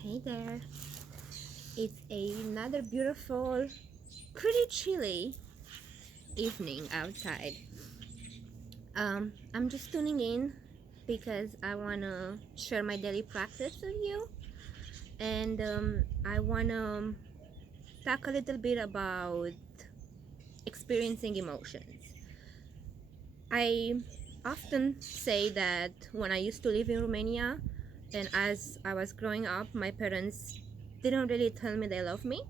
Hey there. It's another beautiful, pretty chilly evening outside. I'm just tuning in because I want to share my daily practice with you, and I want to talk a little bit about experiencing emotions. I often say that when I used to live in Romania and as I was growing up, my parents didn't really tell me they love me.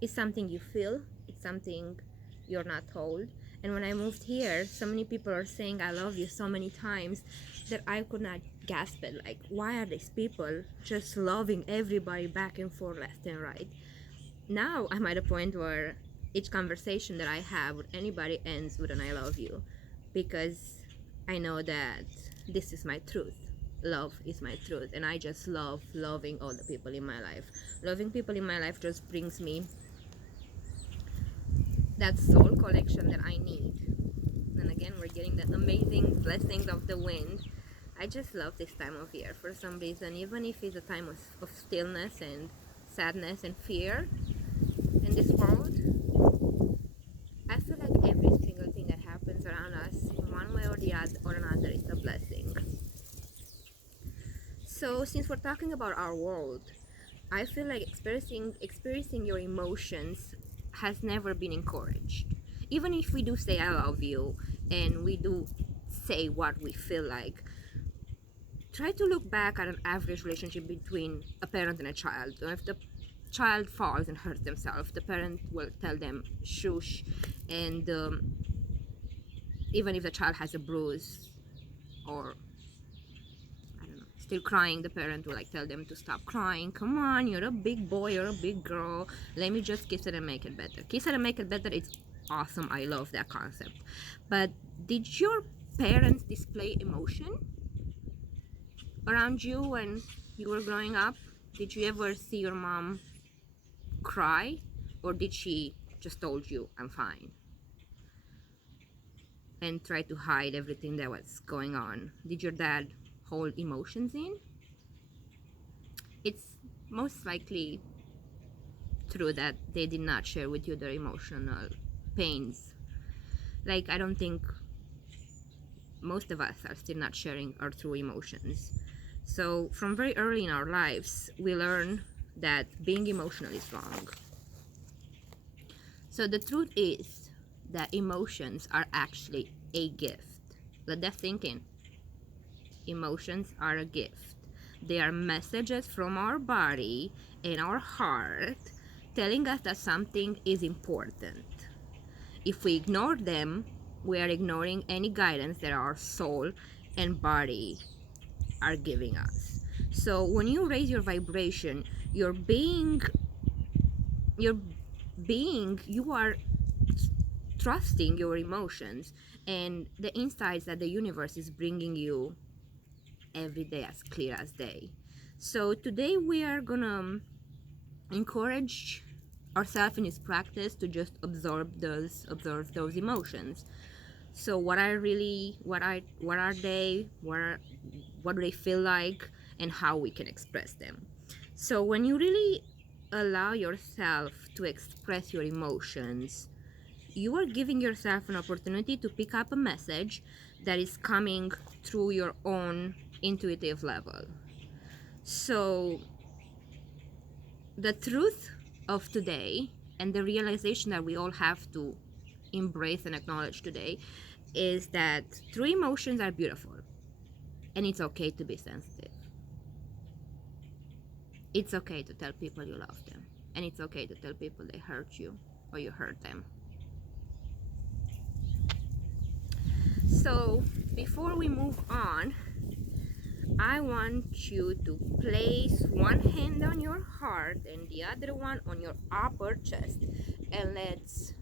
It's something you feel, it's something you're not told. And when I moved here, so many people are saying I love you so many times that I could not grasp it. Like, why are these people just loving everybody back and forth, left and right? Now I'm at a point where each conversation that I have with anybody ends with an I love you, because I know that this is my truth. Love is my truth, and I just love loving all the people in my life. Loving people in my life just brings me that soul collection that I need. And again, we're getting the amazing blessings of the wind. I just love this time of year for some reason, even if it's a time of stillness and sadness and fear in this world. I feel like every single thing that happens around us, in one way or the other or another, is a blessing. So, since we're talking about our world, I feel like experiencing your emotions has never been encouraged. Even if we do say I love you and we do say what we feel like, try to look back at an average relationship between a parent and a child. If the child falls and hurts themselves, the parent will tell them shush, and even if the child has a bruise or I don't know, still crying, the parent will like tell them to stop crying. Come on, you're a big boy, you're a big girl. Let me just kiss it and make it better. Kiss it and make it better. It's awesome. I love that concept. But did your parents display emotion around you when you were growing up? Did you ever see your mom cry, or did she just told you I'm fine and try to hide everything that was going on? Did your dad hold emotions in? It's most likely true that they did not share with you their emotional pains. Like, I don't think most of us are still not sharing our true emotions. So, from very early in our lives, we learn that being emotional is wrong. So, the truth is that emotions are actually a gift. Let that sink in. Emotions are a gift. They are messages from our body and our heart telling us that something is important. If we ignore them, we are ignoring any guidance that our soul and body are giving us. So when you raise your vibration, you're being, you are trusting your emotions and the insights that the universe is bringing you every day as clear as day. So today we are gonna encourage ourselves in this practice to just observe those emotions. So what are they, what do they feel like, and how we can express them. So when you really allow yourself to express your emotions, you are giving yourself an opportunity to pick up a message that is coming through your own intuitive level. So the truth of today and the realization that we all have to embrace and acknowledge today is that true emotions are beautiful, and it's okay to be sensitive. It's okay to tell people you love them, and it's okay to tell people they hurt you or you hurt them. So before we move on, I want you to place one hand on your heart and the other one on your upper chest, and let's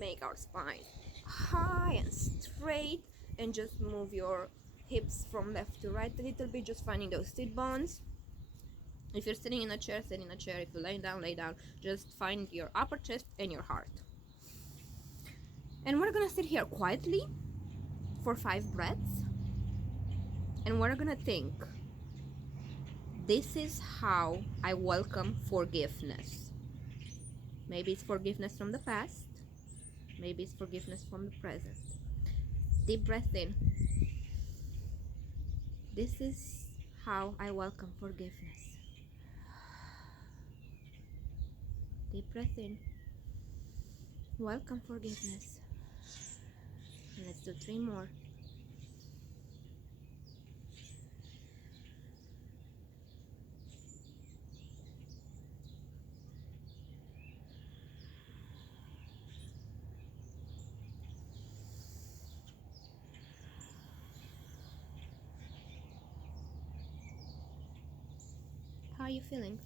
make our spine high and straight, and just move your hips from left to right a little bit, just finding those sit bones. If you're sitting in a chair, sit in a chair. If you're laying down, lay down. Just find your upper chest and your heart. And we're gonna sit here quietly for 5 breaths, and we're gonna think This is how I welcome forgiveness. Maybe it's forgiveness from the past. Maybe it's forgiveness from the present. Deep breath in. This is how I welcome forgiveness. Deep breath in. Welcome forgiveness. And let's do 3 more. How are you feeling?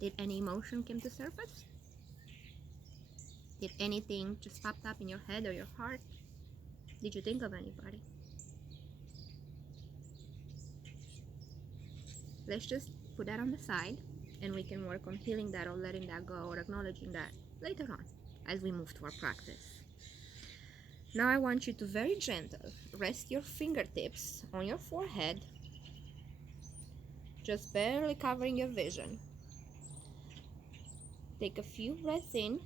Did any emotion come to surface? Did anything just pop up in your head or your heart? Did you think of anybody? Let's just put that on the side and we can work on healing that or letting that go or acknowledging that later on as we move to our practice. Now I want you to very gentle rest your fingertips on your forehead, just barely covering your vision. Take a few breaths in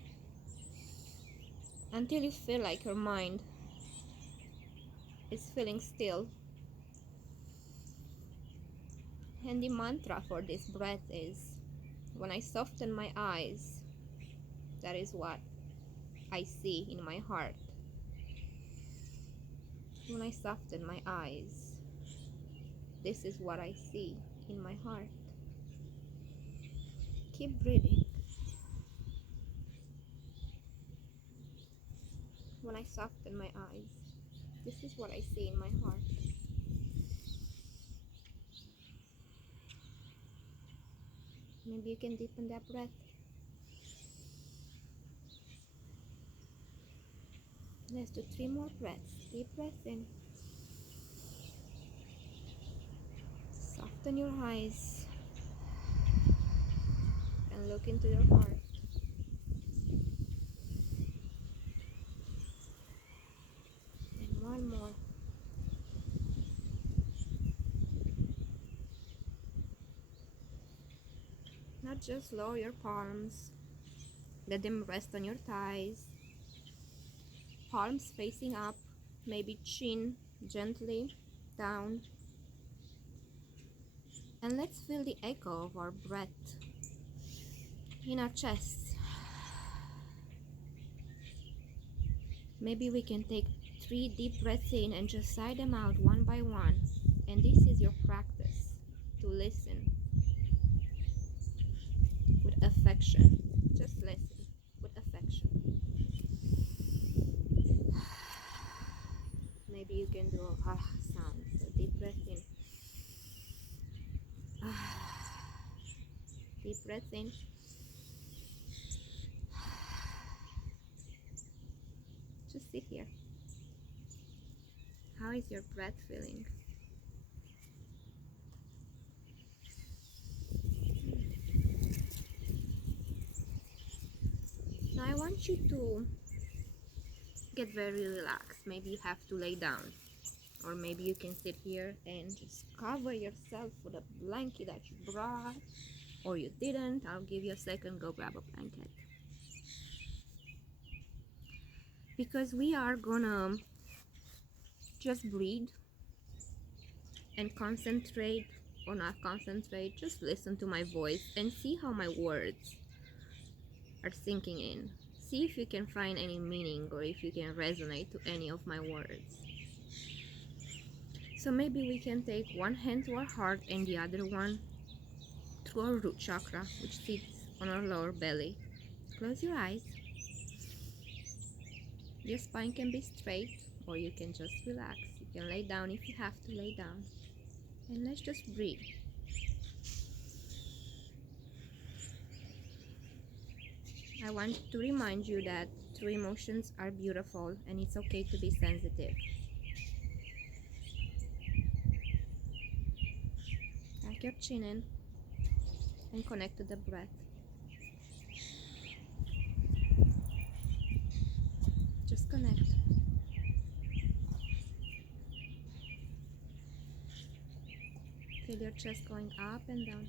until you feel like your mind is feeling still. And the mantra for this breath is, when I soften my eyes, that is what I see in my heart. When I soften my eyes, this is what I see in my heart. Keep breathing. When I soften my eyes, this is what I see in my heart. Maybe you can deepen that breath. Let's do 3 more breaths. Deep breath in. Soften your eyes and look into your heart. And 1 more. Now just lower your palms. Let them rest on your thighs. Palms facing up. Maybe chin gently down. And let's feel the echo of our breath in our chests. Maybe we can take 3 deep breaths in and just sigh them out one by one. And this is your practice to listen with affection. Just listen with affection. Maybe you can do a ah sound. So deep breath in. Deep breath in. Just sit here. How is your breath feeling? Now I want you to get very relaxed. Maybe you have to lay down, or maybe you can sit here and just cover yourself with a blanket that you brought, or you didn't. I'll give you a second, go grab a blanket. Because we are gonna just breathe and concentrate, or not concentrate, just listen to my voice and see how my words are sinking in. See if you can find any meaning or if you can resonate to any of my words. So maybe we can take one hand to our heart and the other one to our root chakra, which sits on our lower belly. Close your eyes. Your spine can be straight or you can just relax. You can lay down if you have to lay down. And let's just breathe. I want to remind you that true emotions are beautiful and it's okay to be sensitive. Tuck your chin in and connect to the breath. Just connect. Feel your chest going up and down.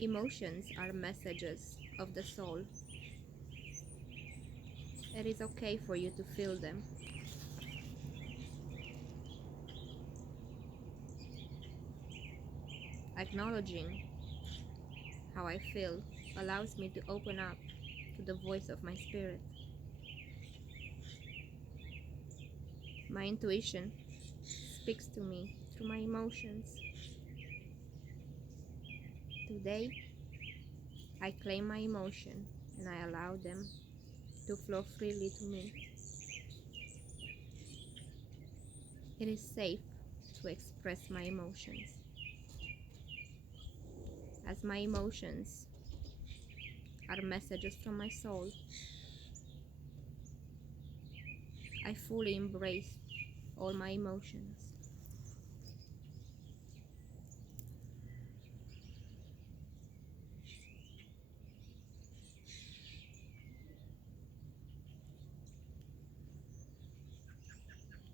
Emotions are messages of the soul. It is okay for you to feel them. Acknowledging how I feel allows me to open up to the voice of my spirit. My intuition speaks to me through my emotions. Today, I claim my emotion and I allow them to flow freely to me. It is safe to express my emotions, as my emotions are messages from my soul. I fully embrace all my emotions.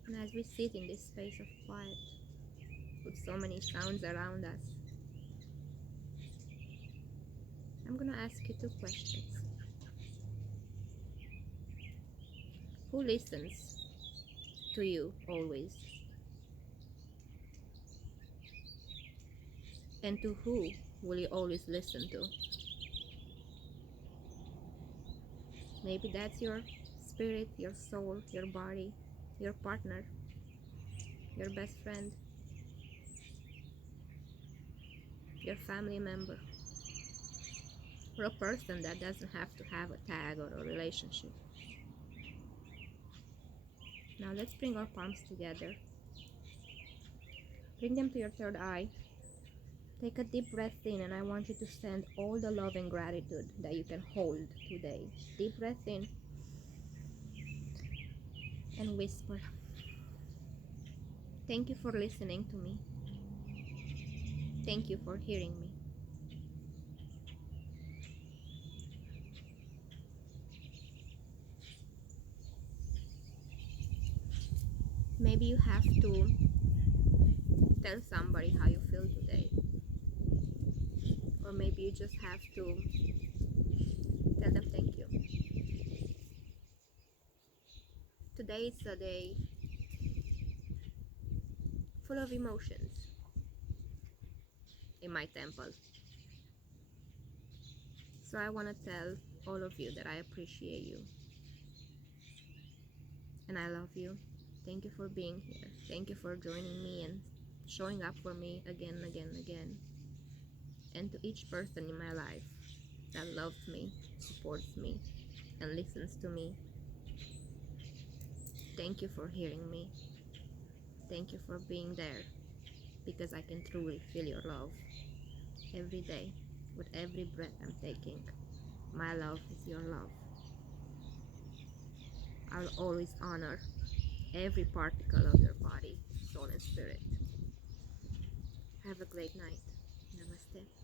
And as we sit in this space of quiet, with so many sounds around us, I'm gonna ask you two questions. Who listens to you always? And to who will you always listen to? Maybe that's your spirit, your soul, your body, your partner, your best friend, your family member, or a person that doesn't have to have a tag or a relationship. Now let's bring our palms together. Bring them to your third eye. Take a deep breath in, and I want you to send all the love and gratitude that you can hold today. Deep breath in and whisper. Thank you for listening to me. Thank you for hearing me. Maybe you have to tell somebody how you feel today. Or maybe you just have to tell them thank you. Today is a day full of emotions in my temple. So I want to tell all of you that I appreciate you and I love you. Thank you for being here. Thank you for joining me and showing up for me again and again and again. And to each person in my life that loves me, supports me, and listens to me, thank you for hearing me. Thank you for being there, because I can truly feel your love every day with every breath I'm taking. My love is your love. I'll always honor every particle of your body, soul, and spirit. Have a great night. Namaste.